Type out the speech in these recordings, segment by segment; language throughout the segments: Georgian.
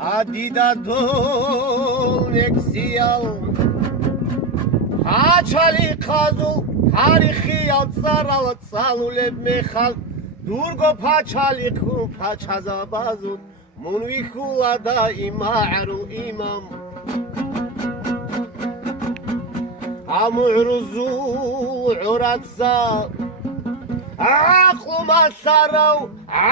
ადიდადოლ ნექსიალ ხაჩალი ხაზულ თარიხიალ წარალ წალულებ მეხალ დურგო ფაჩალი ხუ ფაჩაზაბაზუდ მუნვიხულა და იმარო იმამ ამურზუ ურაცა აყლუ მასარავ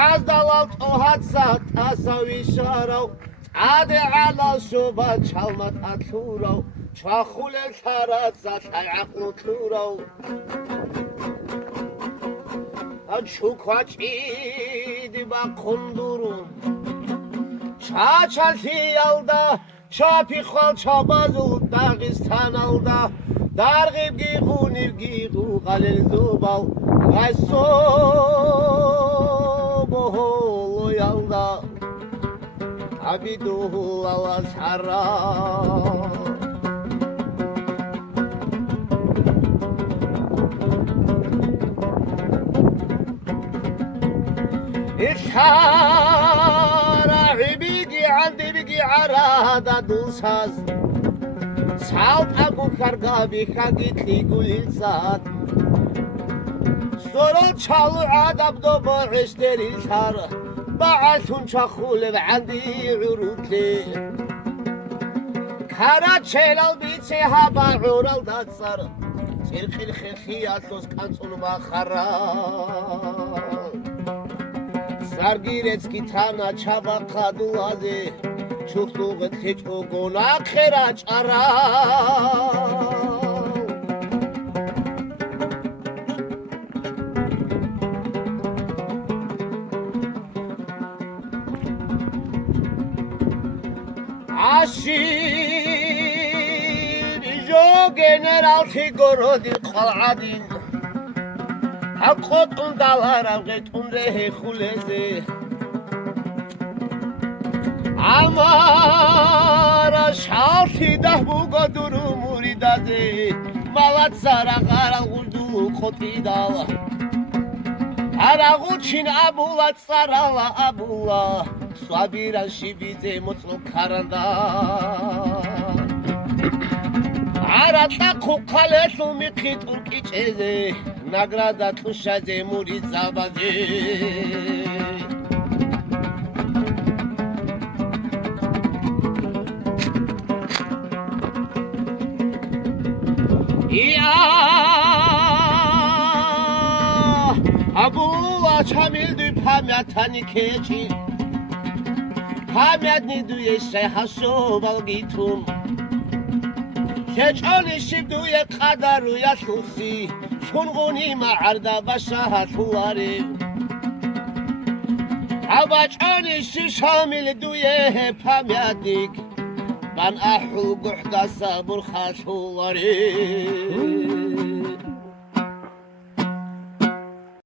აზდალალ ტოჰაცა ტასავიშარავ ადე ალა შობა ჩალმათ ათურავ ჩახულელ თარაცა აყლუ თურავ ჩუქვაჭიდი ბახუნდურუ ჩაჩალთიალდა ჩაფიხვალ ჩაბაზუ დაღისტანალდა დარღიბ გიღუნირ გიღუ ყალელ ზუბავ ғайсо ბოჰოლოялდა აბიდულა სარა იშარა იბიგი ანდიბიგი არადა დულსას სალტაგუ ხარგავი ხაგიტი გულილსად სორო ჩალუ ადაბდო ბოღესტერი სარა ბაათუნ ჩახულებ ანდი ურუთლი ქარაჩელალ ბიცე ჰაბაურალ დაცარ ცირხილ ხეხიათოს კანწუნ მახარა სარგირეცკი თანა ჩაბახადულაზე ჩუხტუღეთ ხეჭო გონა ხერა ჭარა აში ბიჟო გენერალ თიგოროდი ყალადი აკოტუნ დალარავღე ტუნდე ხულეზე ამარა შალთი და ბუგოდურუ მურიდაზე მალაცარა ღარა გულდუ ხოტიდალა არაღუჩინ აბულა წარალა აბულა სვაბირანში ბიძე მოწლო ქარანდა არატა ხუქალესუ მიხი ტურკიჭეზე ნაგრადა თუშაძე მური ზაბაძე ია აბულა ჩამილდი ფამიათანი ქეჭი ფამიათნი დუეშე ჰასოვალ გითუმ შეჭონი შიბდუე ყადარუ იასუსი ჩუნღუნი მაარდა ბაშაჰ თულარი აბაჭონი შიშამილ დუე ფამიათიკ بان احو قحدا صبر خاشولاري